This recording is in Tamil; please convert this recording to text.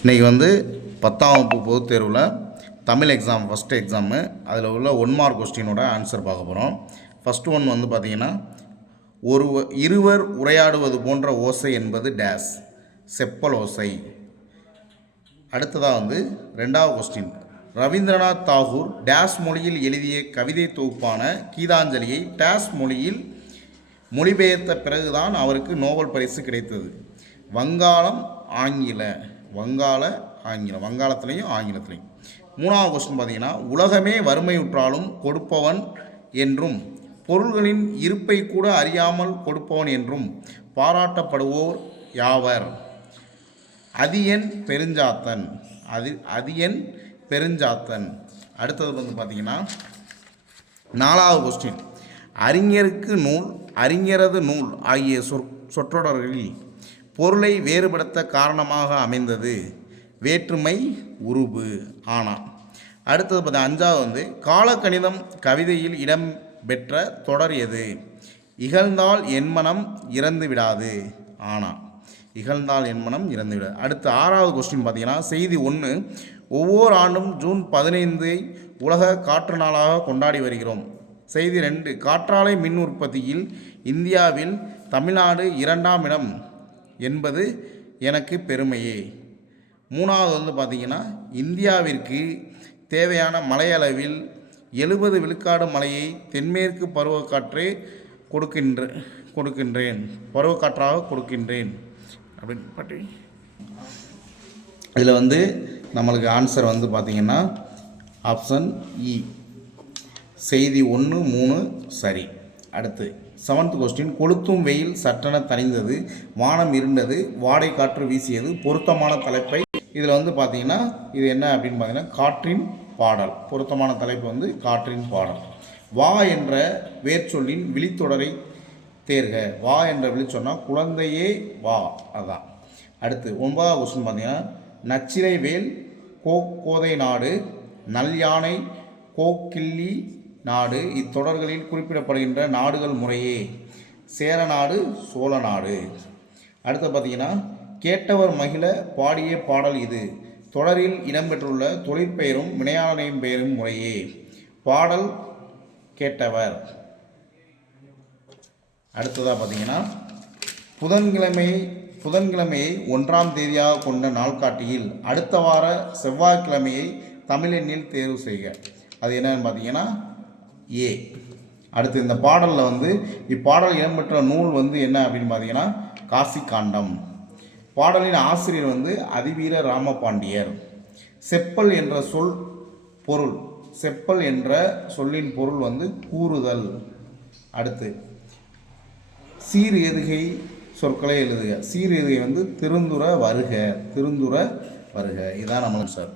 இன்றைக்கி வந்து 10ஆம் வகுப்பு பொதுத் தேர்வில் தமிழ் எக்ஸாம் ஃபஸ்ட்டு எக்ஸாமு. அதில் உள்ள 1 மார்க் கொஸ்டினோட ஆன்சர் பார்க்க போகிறோம். ஃபஸ்ட்டு ஒன் வந்து பார்த்திங்கன்னா, இருவர் உரையாடுவது போன்ற ஓசை என்பது டேஸ், செப்பல் ஓசை. அடுத்ததாக வந்து 2வது கொஸ்டின், ரவீந்திரநாத் தாகூர் டேஸ் மொழியில் எழுதிய கவிதை தொகுப்பான கீதாஞ்சலியை டேஸ் மொழியில் மொழிபெயர்த்த பிறகுதான் அவருக்கு நோபல் பரிசு கிடைத்தது. வங்காளம், வங்காளத்துலேயும் ஆங்கிலத்துலேயும். 3வது கொஸ்டின் பார்த்தீங்கன்னா, உலகமே வறுமையுற்றாலும் கொடுப்பவன் என்றும் பொருள்களின் இருப்பை கூட அறியாமல் கொடுப்பவன் என்றும் பாராட்டப்படுவோர் யாவர்? அதியன் பெருஞ்சாத்தன். அடுத்தது வந்து பார்த்தீங்கன்னா 4வது கொஸ்டின், அறிஞருக்கு நூல், அறிஞரது நூல் ஆகிய சொற்றொடர்களில் பொருளை வேறுபடுத்த காரணமாக அமைந்தது வேற்றுமை உருபு ஆனா. அடுத்தது பார்த்தா 5வது வந்து, காலக்கணிதம் கவிதையில் இடம்பெற்ற தொடர் எது? இகழ்ந்தால் என்மனம் இறந்து விடாது ஆனா. இகழ்ந்தால் என்மனம் இறந்து விடாது. அடுத்து 6வது கொஸ்டின் பார்த்தீங்கன்னா, செய்தி 1, ஒவ்வொரு ஆண்டும் ஜூன் 15 உலக காற்று நாளாக கொண்டாடி வருகிறோம். செய்தி 2, காற்றாலை மின் உற்பத்தியில் இந்தியாவில் தமிழ்நாடு 2ஆம் இடம் என்பது எனக்கு பெருமையே. 3வது வந்து பார்த்திங்கன்னா, இந்தியாவிற்கு தேவையான மழையளவில் 70 விழுக்காடு மழையை தென்மேற்கு பருவக்காற்றாக கொடுக்கின்றேன் அப்படின்னு பற்றி. இதில் வந்து நம்மளுக்கு ஆன்சர் வந்து பார்த்திங்கன்னா ஆப்ஷன் இ, செய்தி 1, 3 சரி. அடுத்து 7th கொஸ்டின், கொளுத்தும் வெயில் சட்டென தணிந்தது, வானம் இருண்டது, வாடை காற்று வீசியது, பொருத்தமான தலைப்பை. இதில் வந்து பார்த்தீங்கன்னா இது என்ன அப்படின்னு பார்த்தீங்கன்னா காற்றின் பாடல். பொருத்தமான தலைப்பு வந்து காற்றின் பாடல். வா என்ற வேர்ச்சொல்லின் விழித்தொடரை தேர்க. வா என்ற விழிச்சொன்னால் குழந்தையே வா, அதான். அடுத்து 9வது கொஸ்டின் பார்த்தீங்கன்னா, நச்சிலை வேல் கோதை நாடு, நல் யானை கோக்கிள்ளி நாடு இத்தொடர்களில் குறிப்பிடப்படுகின்ற நாடுகள் முறையே சேர நாடு, சோழ நாடு. அடுத்து பார்த்தீங்கன்னா, கேட்டவர் மகிழ பாடிய பாடல் இது. தொடரில் இடம்பெற்றுள்ள தொழிற்பெயரும் வினையாளரின் பெயரும் முறையே பாடல் கேட்டவர். அடுத்ததாக பார்த்தீங்கன்னா, புதன்கிழமையை 1ஆம் தேதியாக கொண்ட நாள்காட்டியில் அடுத்த வார செவ்வாய்க்கிழமையை தமிழெண்ணில் தேர்வு செய்க. அது என்னன்னு பார்த்தீங்கன்னா ஏ. அடுத்து இந்த பாடலில் வந்து இப்பாடல் இடம்பெற்ற நூல் வந்து என்ன அப்படின்னு பார்த்தீங்கன்னா காசி காண்டம். பாடலின் ஆசிரியர் வந்து அதிவீர ராமபாண்டியர். செப்பல் என்ற சொல்லின் பொருள் வந்து கூறுதல். அடுத்து சீர் எதுகை சொற்களை எழுதுக. சீர் எதுகை வந்து திருந்துர வருக. இதான் நம்மளுக்கு சார்.